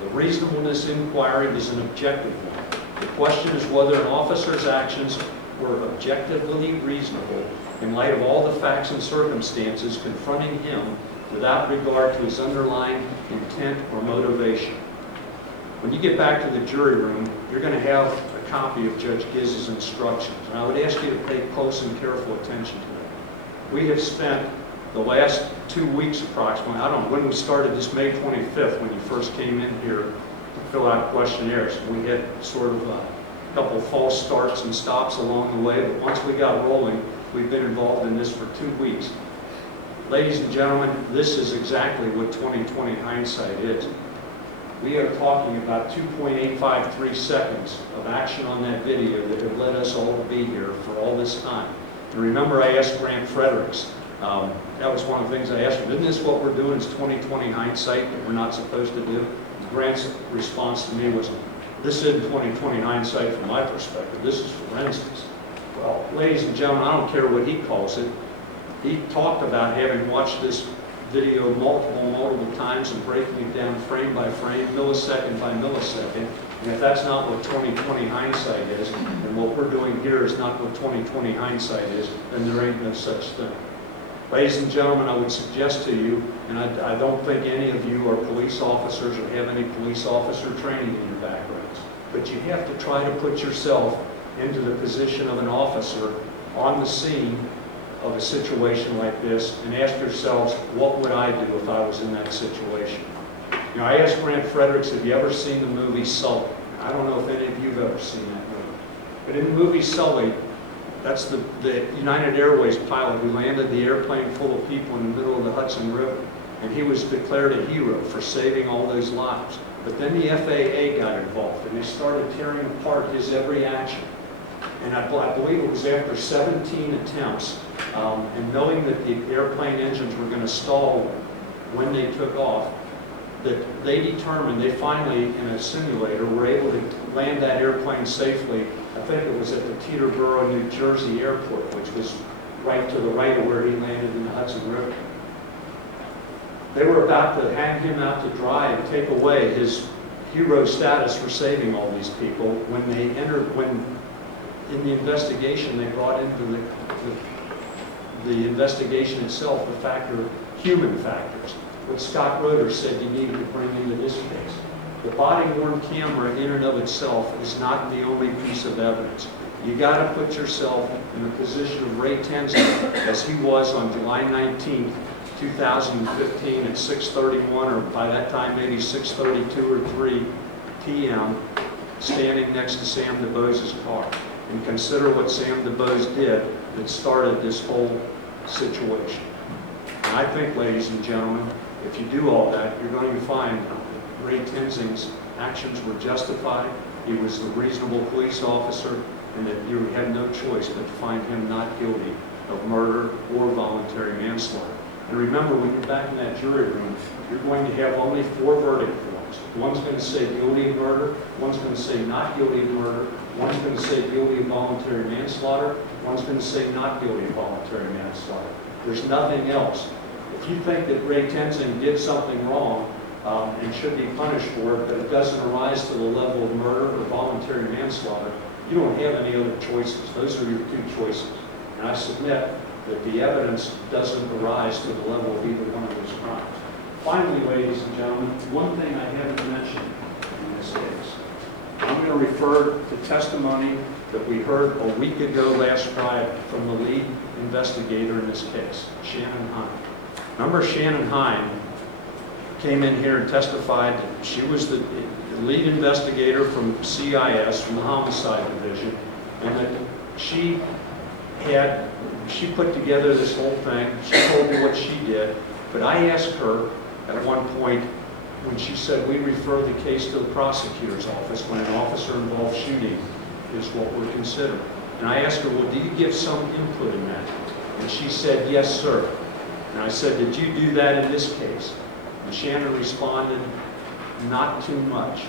The reasonableness inquiry is an objective one. The question is whether an officer's actions were objectively reasonable in light of all the facts and circumstances confronting him without regard to his underlying intent or motivation. When you get back to the jury room, you're going to have a copy of Judge Giz's instructions, and I would ask you to pay close and careful attention to them. We have spent the last 2 weeks approximately, I don't know when we started this, May 25th, when you first came in here to fill out questionnaires. We had sort of a couple false starts and stops along the way, but once we got rolling, we've been involved in this for 2 weeks. Ladies and gentlemen, this is exactly what 20/20 hindsight is. We are talking about 2.853 seconds of action on that video that have led us all to be here for all this time. And remember, I asked Grant Fredericks, that was one of the things I asked him, isn't this what we're doing, is 20/20 hindsight that we're not supposed to do? Grant's response to me was, this isn't 20/20 hindsight from my perspective, this is forensics. Well, ladies and gentlemen, I don't care what he calls it. He talked about having watched this video multiple times and breaking it down frame by frame, millisecond by millisecond. And if that's not what 20/20 hindsight is, and what we're doing here is not what 20/20 hindsight is, then there ain't no such thing. Ladies and gentlemen, I would suggest to you, and I don't think any of you are police officers or have any police officer training in your backgrounds, but you have to try to put yourself into the position of an officer on the scene of a situation like this and ask yourselves, what would I do if I was in that situation? You know, I asked Grant Fredericks, have you ever seen the movie Sully? I don't know if any of you have ever seen that movie. But in the movie Sully, that's the United Airways pilot who landed the airplane full of people in the middle of the Hudson River. And he was declared a hero for saving all those lives. But then the FAA got involved and they started tearing apart his every action. And I believe it was after 17 attempts, and knowing that the airplane engines were going to stall when they took off, that they finally, in a simulator, were able to land that airplane safely. I think it was at the Teterboro, New Jersey airport, which was right to the right of where he landed in the Hudson River. They were about to hang him out to dry and take away his hero status for saving all these people when in the investigation they brought into the investigation itself the human factors. What Scott Roeder said you needed to bring into this case. The body-worn camera in and of itself is not the only piece of evidence. You got to put yourself in the position of Ray Tenzing as he was on July 19th, 2015 at 6:31, or by that time maybe 6:32 or 3 p.m., standing next to Sam DuBose's car. And consider what Sam DuBose did that started this whole situation. And I think, ladies and gentlemen, if you do all that, you're going to find Ray Tenzing's actions were justified, he was a reasonable police officer, and that you had no choice but to find him not guilty of murder or voluntary manslaughter. And remember, when you're back in that jury room, you're going to have only 4 verdict forms. One's going to say guilty of murder, one's going to say not guilty of murder, one's going to say guilty of voluntary manslaughter, one's going to say not guilty of voluntary manslaughter. There's nothing else. If you think that Ray Tenzing did something wrong and should be punished for it, but it doesn't arise to the level of murder or voluntary manslaughter, you don't have any other choices. Those are your 2 choices. And I submit that the evidence doesn't arise to the level of either one of those crimes. Finally, ladies and gentlemen, one thing I haven't mentioned in this case. I'm going to refer to testimony that we heard a week ago last Friday from the lead investigator in this case, Shannon Hine. Remember, Shannon Hine came in here and testified that she was the lead investigator from CIS, from the Homicide Division, and that she put together this whole thing. She told me what she did, but I asked her at one point when she said, we refer the case to the prosecutor's office when an officer-involved shooting is what we're considering. And I asked her, well, do you give some input in that? And she said, yes, sir. And I said, did you do that in this case? And Shannon responded, not too much.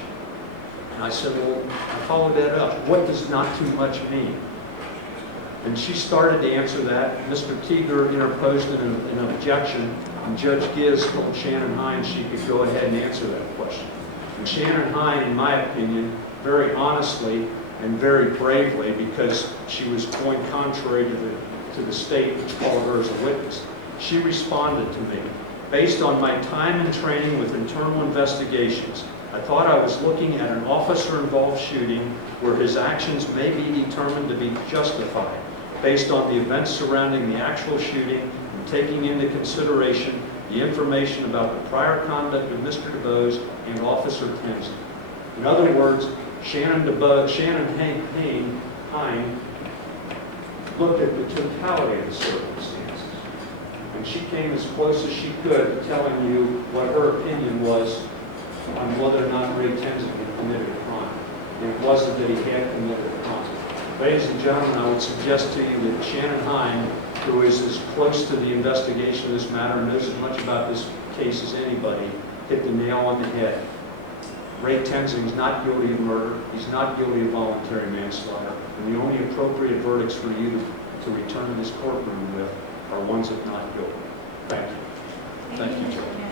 And I said, well, I followed that up. What does not too much mean? And she started to answer that. Mr. Teeger interposed an objection, and Judge Giz told Shannon Hine she could go ahead and answer that question. And Shannon Hine, in my opinion, very honestly and very bravely, because she was going contrary to the state which called her as a witness, she responded to me. Based on my time and training with internal investigations, I thought I was looking at an officer-involved shooting where his actions may be determined to be justified based on the events surrounding the actual shooting and taking into consideration the information about the prior conduct of Mr. DuBose and Officer Tinsley. In other words, Shannon Hine looked at the totality of the circumstances. And she came as close as she could to telling you what her opinion was on whether or not Ray Tinsley had committed a crime. And it wasn't that he had committed a crime. Ladies and gentlemen, I would suggest to you that Shannon Hine, who is as close to the investigation of this matter and knows as much about this case as anybody, hit the nail on the head. Ray Tinsley is not guilty of murder. He's not guilty of voluntary manslaughter. And the only appropriate verdicts for you to return to this courtroom with are ones of not guilty. Thank you. Thank you, Judge.